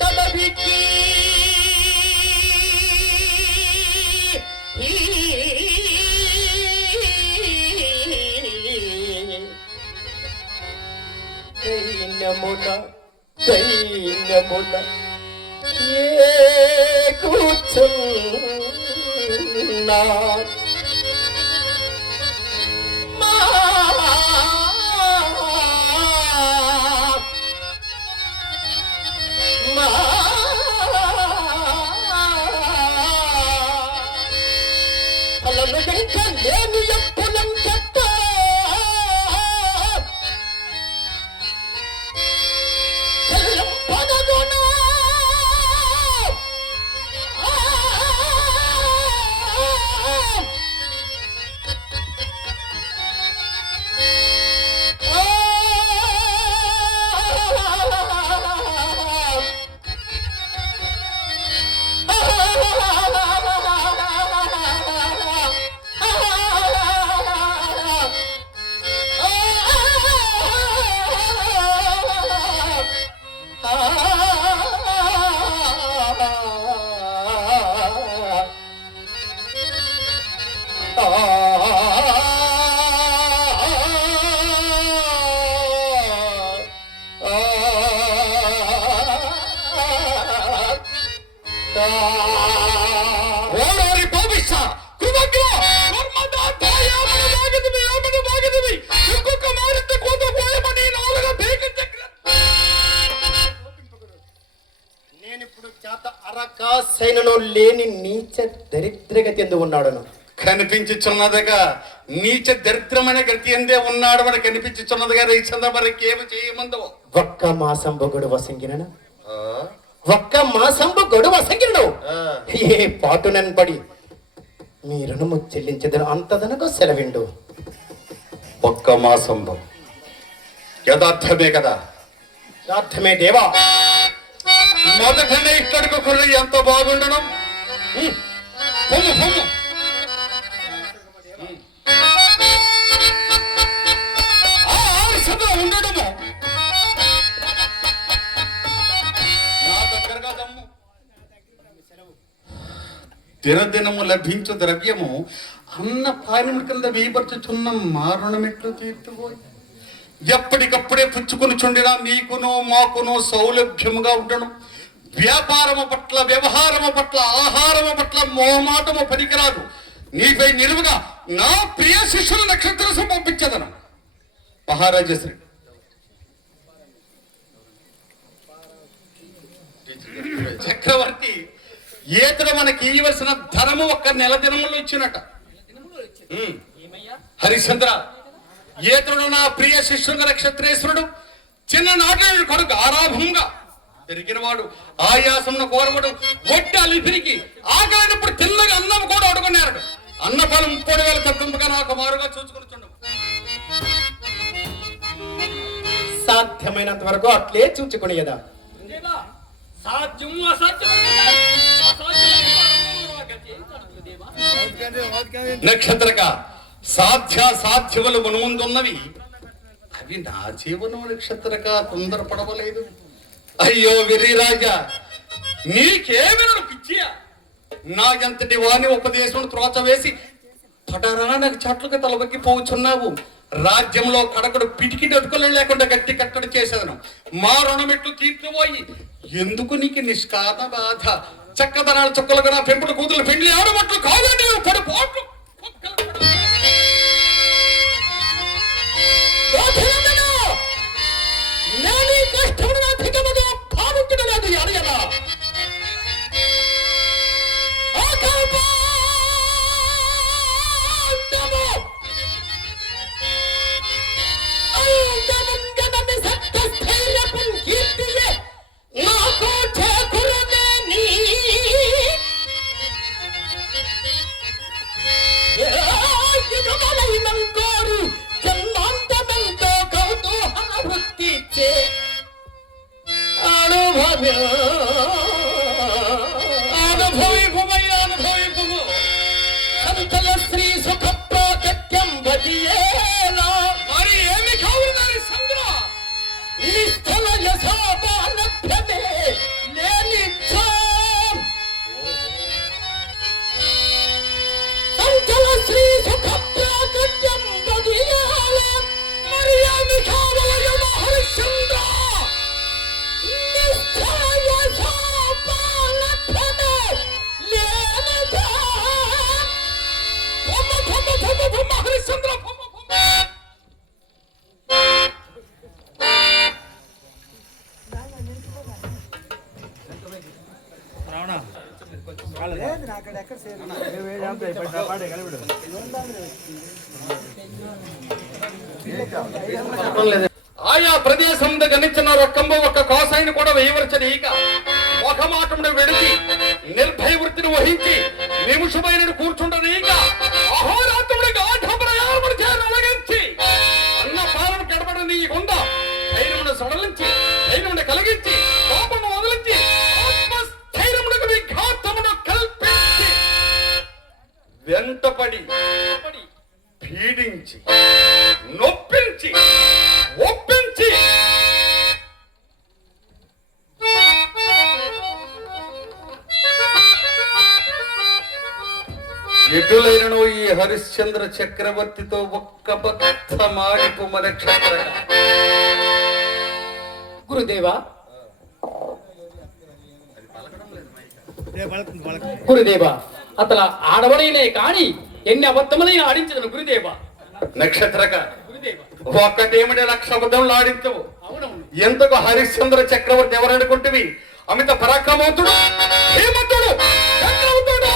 ತಡಬಿಕ್ಕಿ దైన్యమున ఏ కూర్చున్నా లేని ఎప్పులం చెత్త పదగునా సైనను లేని నీచ దరిద్రగతి ఎందు ఉన్నాడను కనిపించుచున్నదిగా నీచ దరిద్రమైన గతి ఎందే ఉన్నాడు అని కనిపించుచున్నదిగా రైచంద మరికేమి చేయమందో ఒక్క మాసంబు గొడవ సంగినను ఒక్క మాసంబు గొడవ సంగినను ఏ పాటునన్ పడి మీ రుణము చెల్లించదను అంతదనకు సెలవిండు ఒక్క మాసంబు యథార్థమే కదా యథార్థమే దేవా మొదటనే ఇక్కడికి కుర్ర ఎంత బాగుండను పొమ్ము పొమ్ము ఉండడము నా దగ్గరగా దమ్ము దినదినము లభించు ద్రవ్యము అన్న పానిముడి కింద వేయబరుచుచున్న మారుణమెట్లు తీర్చుపోయి ఎప్పటికప్పుడే పుచ్చుకుని చుండినా నీకును మాకును సౌలభ్యముగా ఉండను వ్యాపారము పట్ల వ్యవహారము పట్ల ఆహారము పట్ల మోమాటము పనికిరాదు నీపై నిలువుగా నా ప్రియ శిష్యుల నక్షత్రం పంపించదను మహారాజశ్రీ చక్రవర్తి ఏతడు మనకి ఇవ్వవలసిన ధనము ఒక్క నెల దినములు ఇచ్చినట హరిశ్చంద్ర ఏతడు నా ప్రియ శిష్యుల నక్షత్రేశ్వరుడు చిన్ననాటి కొడుకు ఆరాభంగా పెరిగినవాడు ఆయాసంను కోరవడు ఒట్టి అలిపిరికి ఆకలినప్పుడు తిన్నగా అన్నం కూడా అడుగున్నారు అన్న ఫలం 30,000 తప్పింపుగా నాకు మారుగా చూసుకుని సాధ్యమైనంత వరకు అట్లే చూచుకుని కదా నక్షత్రక సాధ్యములు మునుముందున్నవి అవి నా జీవనం నక్షత్రక తొందరపడవలేదు అయ్యో వెర్రిరాజా నీకేమైనా పిచ్చియా నాకెంతటి వాణి ఉపదేశం త్రోచ వేసి పడరా నాకు చెట్లకు తలబక్కి పోచున్నావు రాజ్యంలో కడకడు పిటికిటి అటుకలు లేకుండా గట్టి కట్టడి చేసేదను మా రుణమెట్లు తీర్చిపోయి ఎందుకు నీకు నిష్కాత బాధ చక్కదనాలు చుక్కలుగా నా పెంపుడు కూతురు పెళ్లి ఆడమట్లు కాదండి పడిపోట్లు ఆయా ప్రదేశం గణించిన రొక్కంబ ఒక్క కోసాయిని కూడా వేయవరచనీక ఒక మాటమును వెడిచి నిర్భయ వృత్తిని వహించి నిమిషమైన కూర్చుండనీక అహోరాత్రుడి గాఢ ప్రయాణమును చేరవగించి అన్న పాలన గడబడి నీ గుండా ధైర్యమును సడలించి ధైర్యమును కలిగించి కోపము వదిలించి ఆత్మస్థైర్యమునకు విఘాతమును కల్పించి వెంటపడి పీడించి నొప్పించి ఒప్పించి ఎటులైనను ఈ హరిశ్చంద్ర చక్రవర్తితో ఒక్క భక్త మాడిపు మన క్షత్ర గురుదేవా గురుదేవా అతల ఆడవడైనే కాని ఎన్ని అబద్ధములైన ఆడించదను గురుదేవా నక్షత్రక గురుదేవా ఒక్కటేమిటి లక్ష అబద్ధంలో ఆడించవు అవునవును ఎంతకు హరిశ్చంద్ర చక్రవర్తి ఎవరనుకుంటువి అమిత పరాక్రమవంతుడు హేమంతుడు చక్రవర్తుడు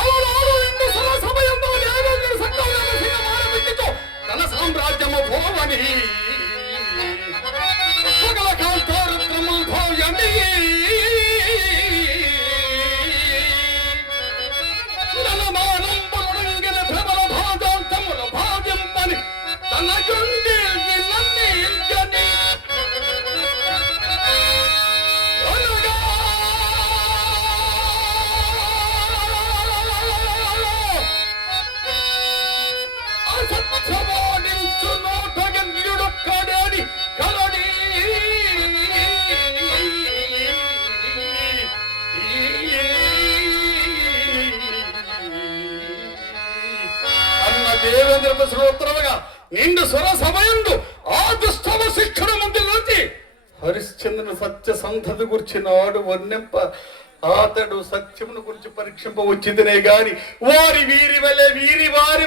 అవనాడు ఇందు సరసమయందు దేవేంద్రుడు సత్యవతి సింహమానమిచ్చితో తన సామ్రాజ్యము భోవని సకల కాంతారుద్రము భోయని నలమానంబులొడంగిన ప్రబల భాగాంతముల భావ్యంపని తన గుండెల్ని నన్నిల్గని అసత్యవాడించు నోటగన్యుడొక్కడని కలడి అన్న దేవేంద్ర శ్రోత్రముగా నిండు స్వర సమయందు ఆ దుష్టమ శిక్షణ ముందు నుంచి హరిశ్చంద్రుని సత్య సంధతి గురించి నాడు వర్ణింప అతడు సత్యమును గురించి పరీక్షింప వచ్చిందినే గాని వారి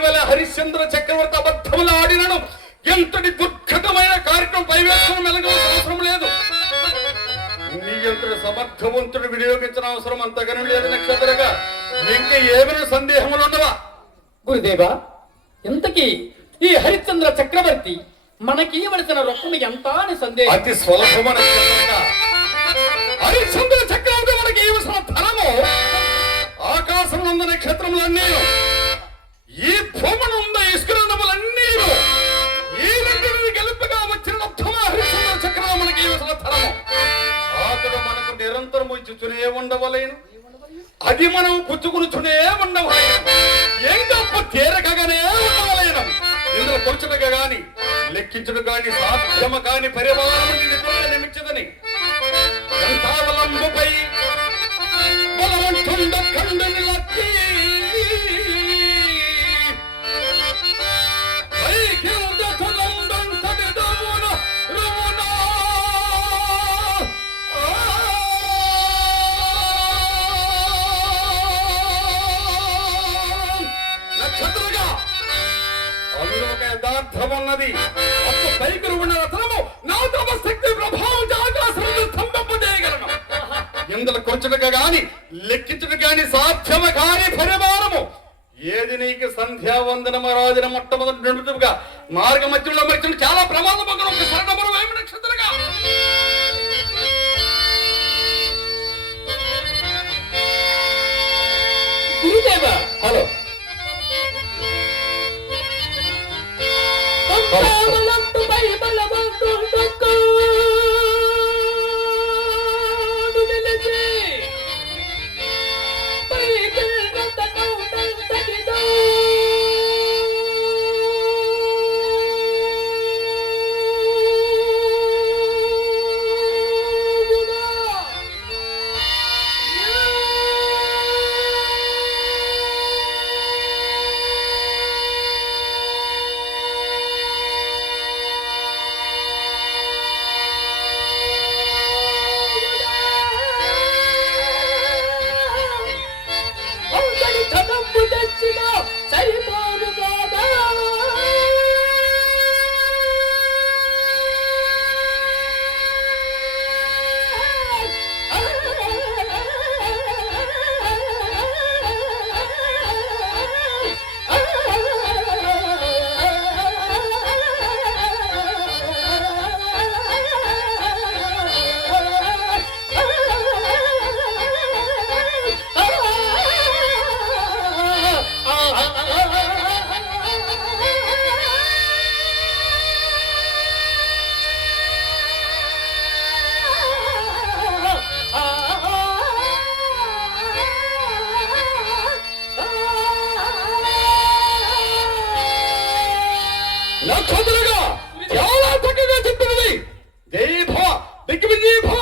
వలె హరిశ్చంద్ర చక్రవర్తి అబద్ధములు ఆడినను ఎంతటి దుర్ఘటమైన కార్యక్రమం పైవేశం మెలగవలసిన అవసరం లేదు నీ ఎంతటి సమర్థవంతుడు వినియోగించిన అవసరం అంతగానే లేదు నక్షత్రగా ఇంకా ఏమైనా సందేహములు ఉండవా గురుదేవా ఇంతకీ ఈ హరిశ్చంద్ర చక్రవర్తి మనకి ఇవ్వవలసిన రొక్కము ఎంత అని సందేహం అతి స్వల్పమైన హరిశ్చంద్ర చక్రవర్తి మనకి ఇవ్వవలసిన ధనము ఆకాశం ఉన్న నక్షత్రములన్నీ ఈ భూమనుంద ఇస్కరణములన్నీ ఈ రెండింటిని గెలుపుగా వచ్చిన ఉత్తమ హరిశ్చంద్ర చక్రం మనకి ఇవ్వవలసిన ధనము అతడు మనకు నిరంతరము ఇచ్చుచునే ఉండవలేను అది మనం పుచ్చుకునుచునే ఉండవలేను ఏం తప్ప తీరకగానే ఉండవలేను ఇందులో పొడుచుటగా గాని లెక్కించుడు గాని సాధ్యమ కాని పరిమాణం నిమిచ్చదని ఎంతావలంబుపై బలవంతుండ కండుని లక్కి పైకి ఉండటలందంతటి దమున రమున నక్షత్రగా అందులో ఒక యథార్థం ఉన్నది అప్పుడు పైకి ఉన్న రథనము నా తమ శక్తి ప్రభావం ఆకాశంలో స్తంభింపజేయగలను ఇందులో కొంచెంగా గాని లెక్కించుడు గాని సాధ్యమ కాని పరిమాణము ఏది నీకు సంధ్యావందనమ రాజున మొట్టమొదటి నడుపుగా మార్గ మధ్యంలో మరిచిన చాలా ప్రమాదం ఒక శరణములు వేమి నక్షత్రగా గురుదేవా హలో బలవంతుపై బలవంతుడొక్కడు నిలిచి పైకిల్నంతకంతంతటిదో నక్షత్రులుగా చాలా చక్కగా చెప్పినది. జై భవ దిగ్విజయ్ భవ